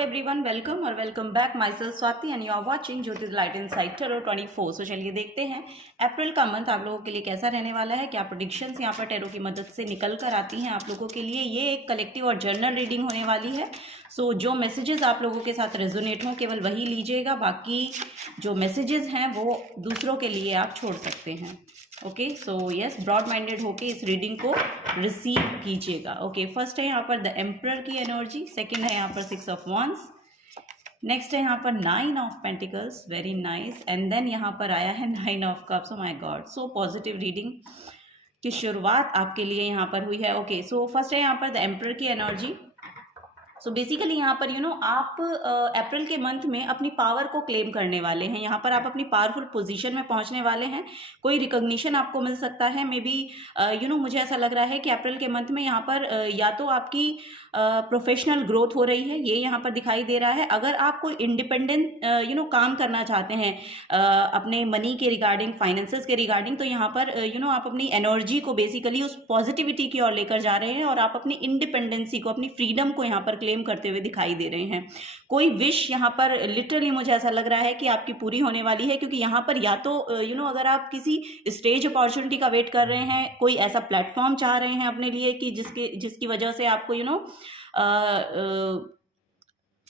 Everyone, welcome और welcome back. Myself Swati and you are watching Jyotish light insight tarot 24। So चलिए देखते हैं अप्रैल का मंथ आप लोगों के लिए कैसा रहने वाला है। क्या प्रेडिक्शंस यहाँ पर टैरो की मदद से निकल कर आती हैं आप लोगों के लिए। ये एक कलेक्टिव और जर्नल रीडिंग होने वाली है। सो जो मैसेजेस आप लोगों के साथ रेजोनेट हों केवल वही लीजिएगा, बाकी जो मैसेजेस हैं वो दूसरों के लिए आप छोड़ सकते हैं। Okay, so yes, broad minded होके इस रीडिंग को रिसीव कीजिएगा। ओके, फर्स्ट है यहाँ पर द एम्परर की एनर्जी, सेकंड है यहाँ पर 6 ऑफ वांड्स, नेक्स्ट है यहाँ पर 9 of pentacles, very nice, and then यहाँ पर आया है 9 of cups. My god, so positive reading की शुरुआत आपके लिए यहाँ पर हुई है। ओके, सो फर्स्ट है यहाँ पर द एम्परर की एनर्जी। सो बेसिकली यहाँ पर आप अप्रैल के मंथ में अपनी पावर को क्लेम करने वाले हैं। यहाँ पर आप अपनी पावरफुल पोजीशन में पहुँचने वाले हैं। कोई रिकॉग्निशन आपको मिल सकता है। मे बी मुझे ऐसा लग रहा है कि अप्रैल के मंथ में यहाँ पर या तो आपकी प्रोफेशनल ग्रोथ हो रही है, ये यहाँ पर दिखाई दे रहा है। अगर आप कोई इंडिपेंडेंट काम करना चाहते हैं अपने मनी के रिगार्डिंग, फाइनेंसेस के रिगार्डिंग, तो यहाँ पर आप अपनी एनर्जी को बेसिकली उस पॉजिटिविटी की ओर लेकर जा रहे हैं और आप अपनी इंडिपेंडेंसी को, अपनी फ्रीडम को यहाँ पर क्लेम करते हुए दिखाई दे रहे हैं। कोई विश यहाँ पर लिटरली मुझे ऐसा लग रहा है कि आपकी पूरी होने वाली है, क्योंकि यहाँ पर या तो अगर आप किसी स्टेज अपॉर्चुनिटी का वेट कर रहे हैं, कोई ऐसा प्लेटफॉर्म चाह रहे हैं अपने लिए कि जिसकी वजह से आपको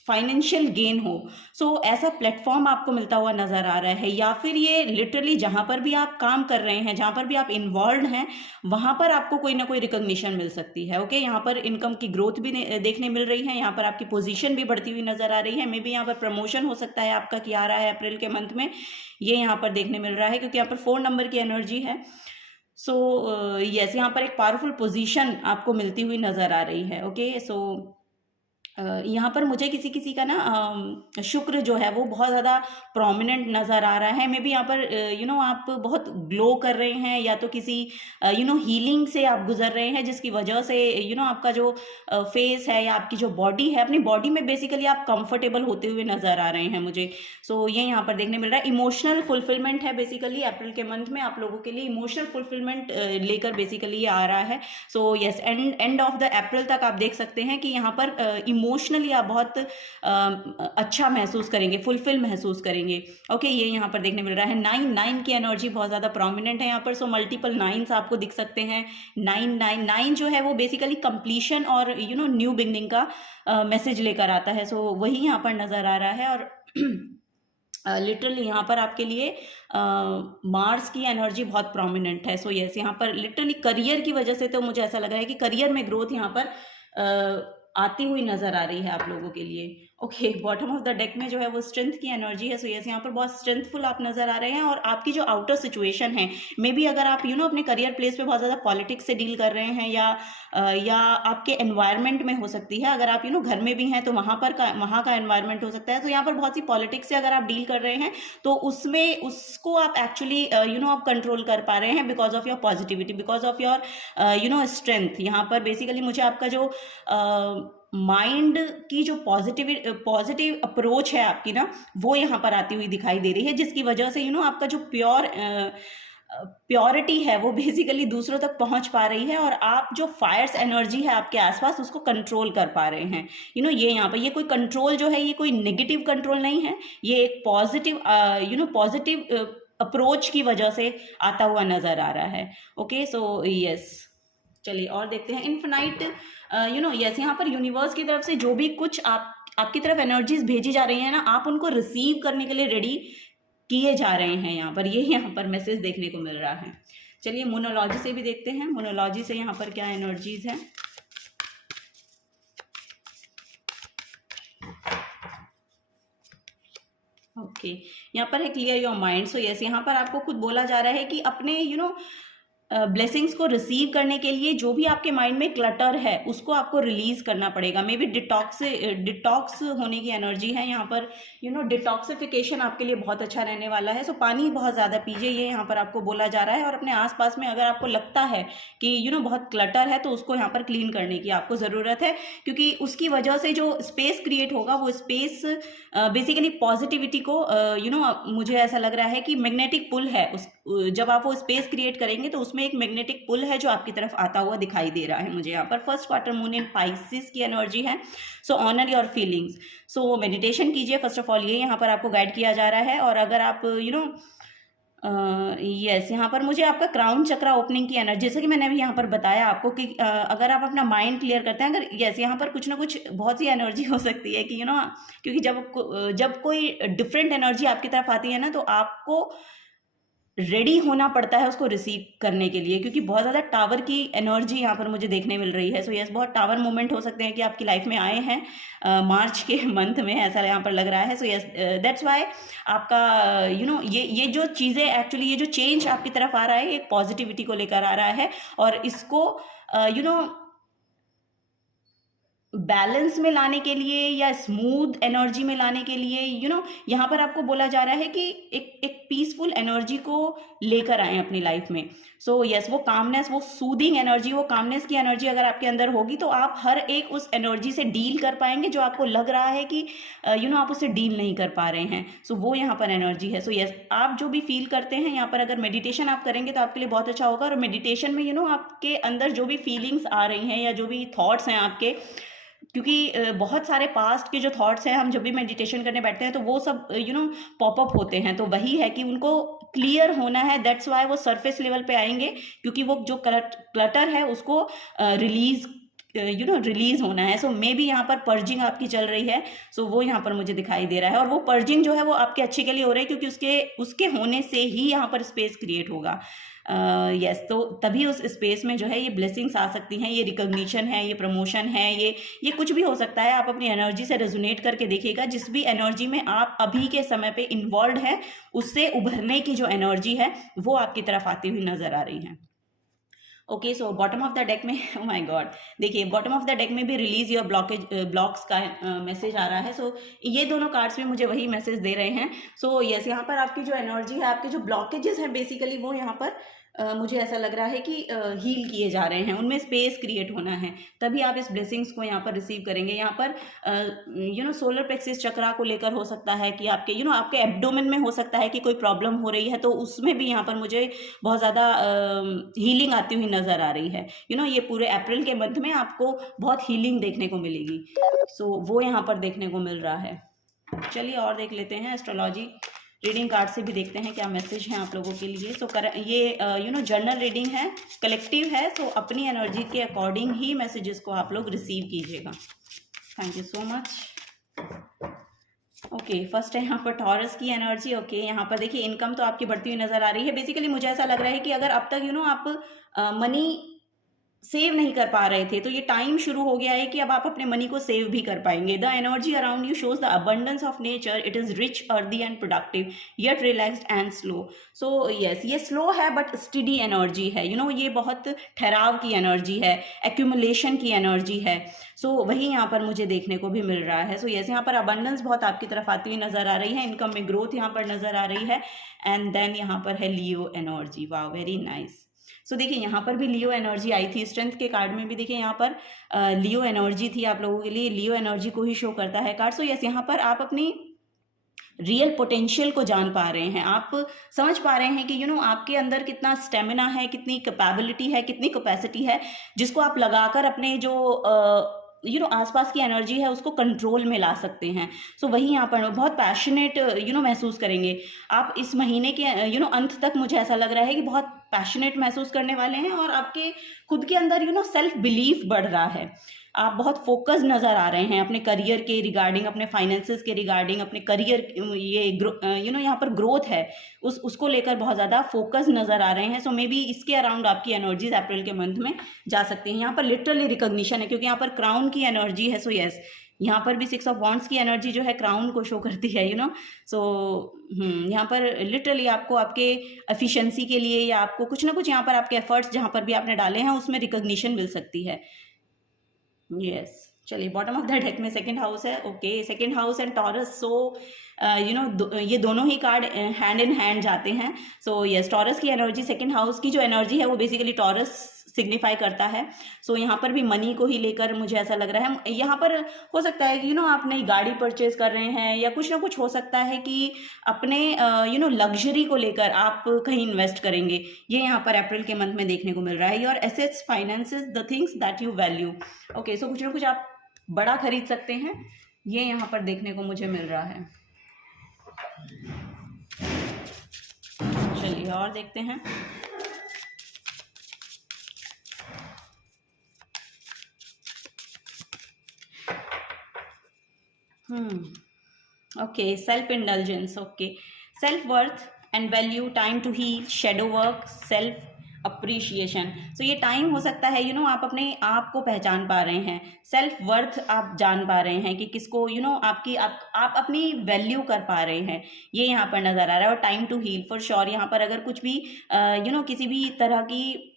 फाइनेंशियल गेन हो, सो ऐसा प्लेटफॉर्म आपको मिलता हुआ नज़र आ रहा है। या फिर ये लिटरली जहाँ पर भी आप काम कर रहे हैं, जहाँ पर भी आप इन्वॉल्व हैं, वहाँ पर आपको कोई ना कोई रिकॉग्निशन मिल सकती है। ओके, यहाँ पर इनकम की ग्रोथ भी देखने मिल रही है। यहाँ पर आपकी पोजीशन भी बढ़ती हुई नज़र आ रही है। मे बी यहाँ पर प्रमोशन हो सकता है आपका कि आ रहा है अप्रैल के मंथ में, ये यहाँ पर देखने मिल रहा है, क्योंकि यहाँ पर 4 नंबर की एनर्जी है। सो यस, यहाँ पर एक पावरफुल पोजीशन आपको मिलती हुई नज़र आ रही है। ओके, सो यहाँ पर मुझे किसी किसी का ना शुक्र जो है वो बहुत ज़्यादा प्रोमिनेंट नज़र आ रहा है। मे बी यहाँ पर आप बहुत ग्लो कर रहे हैं, या तो किसी हीलिंग से आप गुजर रहे हैं, जिसकी वजह से आपका जो फेस है या आपकी जो बॉडी है, अपनी बॉडी में बेसिकली आप कंफर्टेबल होते हुए नज़र आ रहे हैं मुझे। सो ये यहाँ पर देखने मिल रहा है। इमोशनल फुलफिलमेंट है बेसिकली अप्रैल के मंथ में आप लोगों के लिए, इमोशनल फुलफिलमेंट लेकर बेसिकली ये आ रहा है। So yes, end of the April तक आप देख सकते हैं कि यहाँ पर इमोशनली आप बहुत अच्छा महसूस करेंगे, फुलफिल महसूस करेंगे। ओके, ये यहाँ पर देखने मिल रहा है। 9 की एनर्जी बहुत ज़्यादा प्रोमिनेंट है यहाँ पर। सो मल्टीपल 9s आपको दिख सकते हैं। 9 जो है वो बेसिकली कंप्लीशन और न्यू बिगनिंग का मैसेज लेकर आता है। सो वही यहाँ पर नज़र आ रहा है। और लिटरली यहाँ पर आपके लिए मार्स की एनर्जी बहुत प्रोमिनेंट है। सो यस, यहाँ पर लिटरली करियर की वजह से तो मुझे ऐसा लग रहा है कि करियर में ग्रोथ यहाँ पर आती हुई नज़र आ रही है आप लोगों के लिए। Okay, bottom of the deck में जो है वो स्ट्रेंथ की एनर्जी है। सो यस, यहाँ पर बहुत स्ट्रेंथफुल आप नज़र आ रहे हैं। और आपकी जो आउटर सिचुएशन है, मे बी अगर आप अपने करियर प्लेस पे बहुत ज़्यादा पॉलिटिक्स से डील कर रहे हैं, या आपके एनवायरनमेंट में हो सकती है। अगर आप घर में भी हैं तो वहाँ का एनवायरनमेंट हो सकता है। तो यहाँ पर बहुत सी पॉलिटिक्स से अगर आप डील कर रहे हैं तो उसको आप एक्चुअली आप कंट्रोल कर पा रहे हैं because of your positivity, because of your strength. यहाँ पर बेसिकली मुझे आपका जो माइंड की जो पॉजिटिव अप्रोच है आपकी ना, वो यहाँ पर आती हुई दिखाई दे रही है, जिसकी वजह से आपका जो प्योरिटी है वो बेसिकली दूसरों तक पहुंच पा रही है। और आप जो फायर्स एनर्जी है आपके आसपास उसको कंट्रोल कर पा रहे हैं। ये यहाँ पर ये कोई कंट्रोल जो है, ये कोई नेगेटिव कंट्रोल नहीं है, ये एक पॉजिटिव अप्रोच की वजह से आता हुआ नज़र आ रहा है। ओके, सो यस, चलिए और देखते हैं। इन्फिनाइट यस, यहाँ पर यूनिवर्स की तरफ से जो भी कुछ आपकी तरफ एनर्जीज भेजी जा रही है ना, आप उनको रिसीव करने के लिए रेडी किए जा रहे हैं। यहाँ पर मैसेज देखने को मिल रहा है। चलिए मोनोलॉजी से भी देखते हैं, मोनोलॉजी से यहाँ पर क्या एनर्जीज हैं। ओके, यहाँ पर है clear your mind. So yes, यहाँ पर आपको खुद बोला जा रहा है कि अपने ब्लेसिंग्स को रिसीव करने के लिए जो भी आपके माइंड में क्लटर है उसको आपको रिलीज करना पड़ेगा। मे बी डिटॉक्स होने की एनर्जी है यहाँ पर। डिटॉक्सिफिकेशन आपके लिए बहुत अच्छा रहने वाला है। सो पानी बहुत ज़्यादा पीजिए, ये यहाँ पर आपको बोला जा रहा है। और अपने आसपास में अगर आपको लगता है कि बहुत क्लटर है तो उसको यहाँ पर क्लीन करने की आपको ज़रूरत है, क्योंकि उसकी वजह से जो स्पेस क्रिएट होगा वो स्पेस बेसिकली पॉजिटिविटी को मुझे ऐसा लग रहा है कि मैग्नेटिक पुल है। जब आप वो स्पेस क्रिएट करेंगे तो उसमें में एक मैग्नेटिक पुल है जो आपकी तरफ आता हुआ दिखाई दे रहा है मुझे यहाँ पर। First quarter moon in Pisces की एनर्जी है। So honour your feelings. So meditation कीजिए, फर्स्ट ऑफ ऑल ये यहाँ पर आपको गाइड किया जा रहा है। और अगर आप यस यहाँ पर मुझे आपका क्राउन चक्रा ओपनिंग की एनर्जी, जैसे कि मैंने अभी यहाँ पर बताया आपको कि अगर आप अपना माइंड क्लियर करते हैं, अगर यस यहाँ पर कुछ ना कुछ बहुत सी एनर्जी हो सकती है कि क्योंकि जब कोई डिफरेंट एनर्जी आपकी तरफ आती है ना, तो आपको रेडी होना पड़ता है उसको रिसीव करने के लिए, क्योंकि बहुत ज़्यादा टावर की एनर्जी यहाँ पर मुझे देखने मिल रही है। सो यस बहुत टावर मोमेंट हो सकते हैं कि आपकी लाइफ में आए हैं मार्च के मंथ में, ऐसा यहाँ पर लग रहा है। सो यस दैट्स वाई आपका ये जो चीज़ें एक्चुअली ये जो चेंज आपकी तरफ आ रहा है एक पॉजिटिविटी को लेकर आ रहा है, और इसको बैलेंस में लाने के लिए या स्मूथ एनर्जी में लाने के लिए यहाँ पर आपको बोला जा रहा है कि एक पीसफुल एनर्जी को लेकर आए अपनी लाइफ में। सो यस वो कामनेस, वो सूदिंग एनर्जी, वो कामनेस की एनर्जी अगर आपके अंदर होगी तो आप हर एक उस एनर्जी से डील कर पाएंगे जो आपको लग रहा है कि आप उससे डील नहीं कर पा रहे हैं। सो वो यहाँ पर एनर्जी है। सो यस आप जो भी फील करते हैं यहाँ पर, अगर मेडिटेशन आप करेंगे तो आपके लिए बहुत अच्छा होगा। और मेडिटेशन में आपके अंदर जो भी फीलिंग्स आ रही हैं या जो भी थॉट्स हैं आपके, क्योंकि बहुत सारे पास्ट के जो थॉट्स हैं हम जब भी मेडिटेशन करने बैठते हैं तो वो सब पॉपअप होते हैं, तो वही है कि उनको क्लियर होना है। दैट्स वाई वो सरफेस लेवल पे आएंगे, क्योंकि वो जो क्लटर है उसको रिलीज होना है। सो मे बी यहाँ पर पर्जिंग आपकी चल रही है। सो वो यहाँ पर मुझे दिखाई दे रहा है, और वो पर्जिंग जो है वो आपके अच्छे के लिए हो रही है, क्योंकि उसके होने से ही यहाँ पर स्पेस क्रिएट होगा। यस तो तभी उस स्पेस में जो है ये ब्लेसिंग्स आ सकती हैं, ये रिकॉग्निशन है, ये प्रमोशन है, ये कुछ भी हो सकता है। आप अपनी एनर्जी से रेजोनेट करके देखिएगा, जिस भी एनर्जी में आप अभी के समय पे इन्वॉल्व है उससे उभरने की जो एनर्जी है वो आपकी तरफ आती हुई नजर आ रही है। Okay so bottom of the deck में ओ माय गॉड, देखिए बॉटम ऑफ द डेक में भी रिलीज योर ब्लॉक्स का मैसेज आ रहा है। सो ये दोनों कार्ड्स में मुझे वही मैसेज दे रहे हैं। सो यस यहाँ पर आपकी जो एनर्जी है, आपके जो ब्लॉकेजेस हैं बेसिकली वो यहाँ पर मुझे ऐसा लग रहा है कि हील किए जा रहे हैं, उनमें स्पेस क्रिएट होना है, तभी आप इस ब्लेसिंग्स को यहाँ पर रिसीव करेंगे। यहाँ पर सोलर प्लेक्सिस चक्रा को लेकर हो सकता है कि आपके आपके एब्डोमेन में हो सकता है कि कोई प्रॉब्लम हो रही है, तो उसमें भी यहाँ पर मुझे बहुत ज़्यादा हीलिंग आती हुई नज़र आ रही है। ये पूरे अप्रैल के मंथ में आपको बहुत हीलिंग देखने को मिलेगी। सो वो यहाँ पर देखने को मिल रहा है। चलिए और देख लेते हैं एस्ट्रोलॉजी रीडिंग कार्ड से भी देखते हैं क्या मैसेज है आप लोगों के लिए। सो ये जर्नल रीडिंग है, कलेक्टिव है, तो अपनी एनर्जी के अकॉर्डिंग ही मैसेजेस को आप लोग रिसीव कीजिएगा। Thank you so much. Okay first है यहाँ पर टॉरस की एनर्जी। ओके यहाँ पर देखिए इनकम तो आपकी बढ़ती हुई नजर आ रही है। बेसिकली मुझे ऐसा लग रहा है कि अगर अब तक आप मनी सेव नहीं कर पा रहे थे, तो ये टाइम शुरू हो गया है कि अब आप अपने मनी को सेव भी कर पाएंगे। The energy around you shows the abundance of nature, it is rich, earthy and productive, yet relaxed and slow. So yes ये स्लो है बट स्टडी एनर्जी है। ये बहुत ठहराव की एनर्जी है, एक्यूमुलेशन की एनर्जी है। सो वही यहाँ पर मुझे देखने को भी मिल रहा है। सो यस यहाँ पर अबंडेंस बहुत आपकी तरफ आती हुई नजर आ रही है, इनकम में ग्रोथ यहाँ पर नजर आ रही है। एंड देन यहाँ पर है लियो एनर्जी। वाह वेरी नाइस। सो देखिए यहाँ पर भी लियो एनर्जी आई थी, स्ट्रेंथ के कार्ड में भी देखिए यहाँ पर लियो एनर्जी थी आप लोगों के लिए, लियो एनर्जी को ही शो करता है कार्ड। सो यस यहाँ पर आप अपनी रियल पोटेंशियल को जान पा रहे हैं, आप समझ पा रहे हैं कि आपके अंदर कितना स्टेमिना है, कितनी कैपेबिलिटी है, कितनी कैपेसिटी है, जिसको आप लगाकर अपने जो आसपास की एनर्जी है उसको कंट्रोल में ला सकते हैं। सो वही यहाँ पर बहुत पैशनेट महसूस करेंगे आप इस महीने के अंत तक। मुझे ऐसा लग रहा है कि बहुत पैशनेट महसूस करने वाले हैं, और आपके खुद के अंदर सेल्फ बिलीफ बढ़ रहा है। आप बहुत फोकस नज़र आ रहे हैं अपने करियर के रिगार्डिंग, अपने फाइनेंसेस के रिगार्डिंग, अपने करियर ये यहाँ पर ग्रोथ है उसको लेकर बहुत ज़्यादा फोकस नज़र आ रहे हैं। सो मे बी इसके अराउंड आपकी एनर्जीज अप्रैल के मंथ में जा सकती हैं। यहाँ पर लिटरली रिकॉग्निशन है, क्योंकि यहाँ पर क्राउन की एनर्जी है। सो यस यहाँ पर भी 6 ऑफ वॉन्ड्स की एनर्जी जो है क्राउन को शो करती है। सो यहाँ पर लिटरली आपको आपके एफिशिएंसी के लिए या आपको कुछ ना कुछ यहाँ पर आपके एफर्ट्स जहाँ पर भी आपने डाले हैं उसमें रिकॉग्निशन मिल सकती है। यस चलिए बॉटम ऑफ द डेक में सेकंड हाउस है। Okay second house and Taurus. So ये दोनों ही कार्ड हैंड इन हैंड जाते हैं। सो यस टॉरस की एनर्जी, सेकंड हाउस की जो एनर्जी है वो बेसिकली टॉरस सिग्निफाई करता है। सो यहाँ पर भी मनी को ही लेकर मुझे ऐसा लग रहा है। यहाँ पर हो सकता है कि आप नई गाड़ी परचेज कर रहे हैं या कुछ ना कुछ हो सकता है कि अपने लग्जरी को लेकर आप कहीं इन्वेस्ट करेंगे। ये यहाँ पर अप्रैल के मंथ में देखने को मिल रहा है। Your assets finances the things that you value. Okay, so कुछ ना कुछ आप बड़ा खरीद सकते हैं, ये यहाँ पर देखने को मुझे मिल रहा है। चलिए और देखते हैं। Okay, self indulgence. Okay, self worth and value, time to heal, shadow work, self appreciation. So ये टाइम हो सकता है आप अपने आप को पहचान पा रहे हैं, सेल्फ वर्थ आप जान पा रहे हैं कि किसको आपकी आप अपनी वैल्यू कर पा रहे हैं, ये यहाँ पर नज़र आ रहा है। और time to heal for sure, यहाँ पर अगर कुछ भी किसी भी तरह की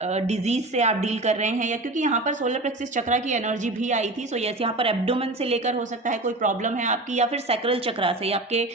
डिजीज से आप डील कर रहे हैं, या क्योंकि यहाँ पर सोलर प्लेक्सिस चक्रा की एनर्जी भी आई थी। सो यस, यहाँ पर एब्डोमेन से लेकर हो सकता है कोई प्रॉब्लम है आपकी, या फिर सैक्रल चक्रा से, आपके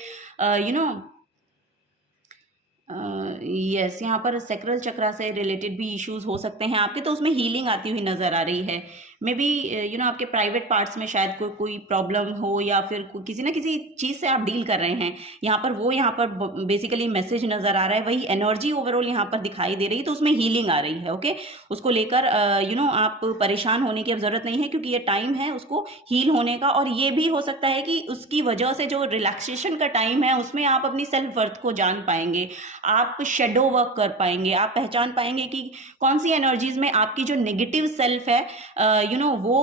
यस यहाँ पर सैक्रल चक्रा से रिलेटेड भी इश्यूज हो सकते हैं आपके, तो उसमें हीलिंग आती हुई नज़र आ रही है। मे बी आपके प्राइवेट पार्ट्स में शायद कोई प्रॉब्लम हो, या फिर किसी ना किसी चीज़ से आप डील कर रहे हैं यहाँ पर, वो यहाँ पर बेसिकली मैसेज नज़र आ रहा है। वही एनर्जी ओवरऑल यहाँ पर दिखाई दे रही है, तो उसमें हीलिंग आ रही है। ओके, उसको लेकर आप परेशान होने की अब ज़रूरत नहीं है, क्योंकि ये टाइम है उसको हील होने का। और ये भी हो सकता है कि उसकी वजह से जो रिलैक्सेशन का टाइम है उसमें आप अपनी सेल्फ वर्थ को जान पाएंगे, आप शेडो वर्क कर पाएंगे, आप पहचान पाएंगे कि कौन सी एनर्जीज में आपकी जो नेगेटिव सेल्फ है वो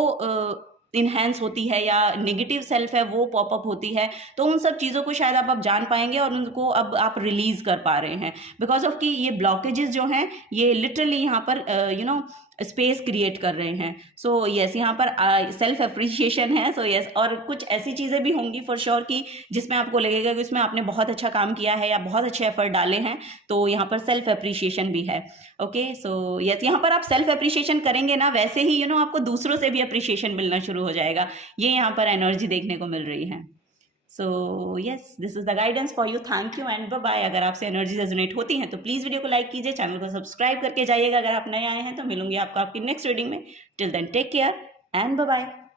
इन्हेंस होती है, या नेगेटिव सेल्फ है वो पॉपअप होती है। तो उन सब चीज़ों को शायद आप जान पाएंगे और उनको अब आप रिलीज कर पा रहे हैं, बिकॉज ऑफ कि ये ब्लॉकेजेस जो हैं ये लिटरली यहाँ पर स्पेस क्रिएट कर रहे हैं। सो यस, यहाँ पर सेल्फ अप्रिशिएशन है। सो यस, और कुछ ऐसी चीज़ें भी होंगी फॉर श्योर कि जिसमें आपको लगेगा कि उसमें आपने बहुत अच्छा काम किया है या बहुत अच्छे एफर्ट डाले हैं, तो यहाँ पर सेल्फ अप्रिशिएशन भी है। ओके, सो यस, यहाँ पर आप सेल्फ अप्रिशिएशन करेंगे ना, वैसे ही आपको दूसरों से भी अप्रिशिएशन मिलना शुरू हो जाएगा। ये यहाँ पर एनर्जी देखने को मिल रही है। So yes, this is the guidance for you. Thank you and bye bye. अगर आपसे एनर्जी रेजोनेट होती हैं तो प्लीज़ वीडियो को लाइक कीजिए, चैनल को सब्सक्राइब करके जाइएगा अगर आप नए आए हैं। तो मिलूंगी आपको आपकी नेक्स्ट रीडिंग में। Till then take care and bye bye.